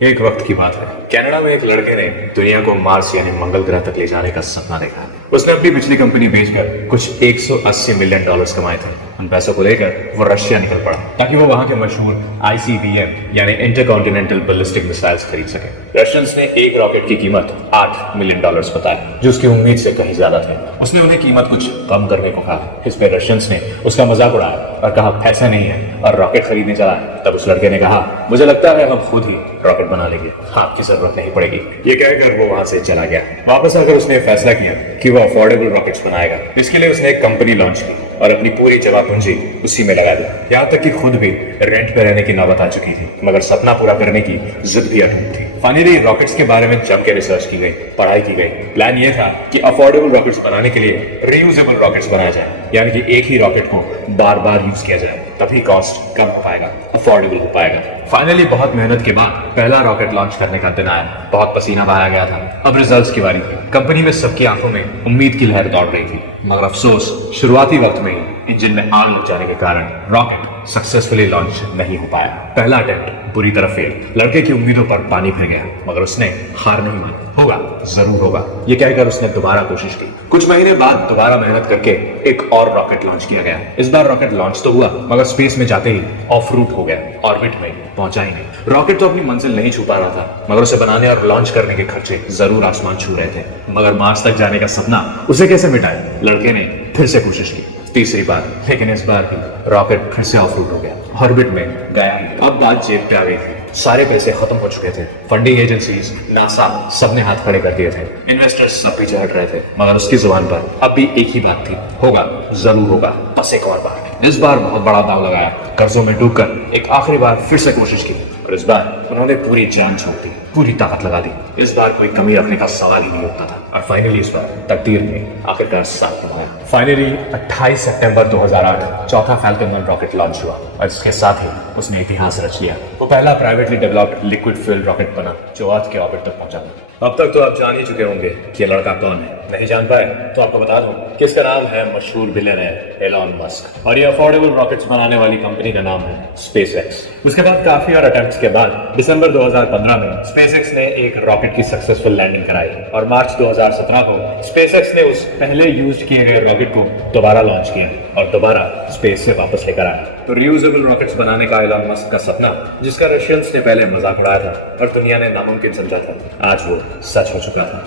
एक वक्त की बात है, कनाडा में एक लड़के ने दुनिया को मार्स यानी मंगल ग्रह तक ले जाने का सपना देखा। उसने अपनी पिछली कंपनी बेचकर कुछ 180 मिलियन डॉलर्स कमाए थे। उन पैसों को लेकर वो रशिया निकल पड़ा ताकि वो वहां के मशहूर ICBM यानी इंटरकॉन्टिनेंटल बैलिस्टिक मिसाइल्स खरीद सके। रशियंस ने एक रॉकेट की कीमत 8 मिलियन डॉलर्स बताया, जो उसकी उम्मीद से कहीं ज्यादा थे। उसने उन्हें कीमत कुछ कम करने को कहा। इस पे रशियंस ने उसका मजाक उड़ाया और कहा पैसा नहीं है और रॉकेट खरीदने चला है। तब उस लड़के ने कहा, मुझे लगता है हम खुद ही रॉकेट बना लेंगे, आपकी जरूरत नहीं पड़ेगी। ये कहकर वो वहां से चला गया। वापस आकर उसने फैसला किया कि वो अफोर्डेबल रॉकेट्स बनाएगा। इसके लिए उसने एक कंपनी लॉन्च की और अपनी पूरी जमा पूंजी उसी में लगा दी। यहाँ तक कि खुद भी रेंट पे रहने की नौबत आ चुकी थी, मगर सपना पूरा करने की जिद भी अटूट थी। फाइनली रॉकेट्स के बारे में जम के रिसर्च की गई, पढ़ाई की गई। प्लान ये था कि अफोर्डेबल रॉकेट्स बनाने के लिए रीयूजेबल रॉकेट्स बनाए जाए, यानी कि एक ही रॉकेट को बार बार यूज किया जाए, तभी कॉस्ट कम हो पाएगा, अफोर्डेबल हो पाएगा। फाइनली बहुत मेहनत के बाद पहला रॉकेट लॉन्च करने का दिन आया। बहुत पसीना बहाया गया था। अब रिजल्ट्स की बारी थी। कंपनी में सबकी आंखों में उम्मीद की लहर दौड़ रही थी, मगर अफसोस शुरुआती वक्त में ही इंजन में आग लग जाने के कारण रॉकेट सक्सेसफुली लॉन्च नहीं हो पाया। पहला अटेम्प्ट बुरी तरह फेल। लड़के की उम्मीदों पर पानी फिर गया, मगर उसने हार नहीं मानी। होगा, जरूर होगा, ये कहकर उसने दोबारा कोशिश की। कुछ महीने बाद दोबारा मेहनत करके एक और रॉकेट लॉन्च किया गया। इस बार रॉकेट लॉन्च तो हुआ, मगर स्पेस में जाते ही ऑफ रूट हो गया, ऑर्बिट में पहुंचा ही नहीं। रॉकेट तो अपनी मंजिल नहीं छू पा रहा था, मगर उसे बनाने और लॉन्च करने के खर्चे जरूर आसमान छू रहे थे। मगर मार्स तक जाने का सपना उसे कैसे मिटाए? लड़के ने फिर से कोशिश की, तीसरी बार, लेकिन इस बार भी रॉकेट फिर से ऑफ रूट हो गया, ऑर्बिट में गया। अब बात जेब पे आ गई थी। सारे पैसे खत्म हो चुके थे। फंडिंग एजेंसीज, नासा, सबने हाथ खड़े कर दिए थे। इन्वेस्टर्स सब पीछे हट रहे थे, मगर उसकी जुबान पर अब भी एक ही बात थी, होगा, जरूर होगा, बस एक और बार। इस बार बहुत बड़ा दांव लगाया। कर्जों में डूबकर एक आखिरी बार फिर से कोशिश की, और इस बार उन्होंने पूरी जान झोंक दी, पूरी ताकत लगा दी। इस बार कोई कमी रखने का सवाल ही नहीं उठता था। और फाइनली इस बार तकदीर ने आखिरकार साथ निभाया। फाइनली 28 सितंबर 2008 चौथा फैल्कन 1 रॉकेट लॉन्च हुआ, और इसके साथ ही उसने इतिहास रच लिया। वो पहला privately developed liquid fuel rocket बना जो आज के ऑर्बिट तक पहुंचा। अब तक तो आप जान ही चुके होंगे कि ये लड़का कौन है। नहीं जान पाए तो आपको बता दूं कि इसका नाम है मशहूर बिलियनर एलॉन मस्क, और ये अफोर्डेबल रॉकेट्स बनाने वाली कंपनी का नाम है स्पेसएक्स। उसके बाद काफी और अटेम्प्ट्स के बाद दिसंबर 2015 में स्पेसएक्स ने एक रॉकेट की सक्सेसफुल लैंडिंग कराई, और मार्च 2017 को स्पेसएक्स ने उस पहले यूज किए गए रॉकेट को दोबारा लॉन्च किया और दोबारा स्पेस से वापस लेकर आया। तो रियूजेबल रॉकेट्स बनाने का एलॉन मस्क का सपना, जिसका रशियंस ने पहले मजाक उड़ाया था और दुनिया ने नामुमकिन समझा था, आज वो सच हो चुका था।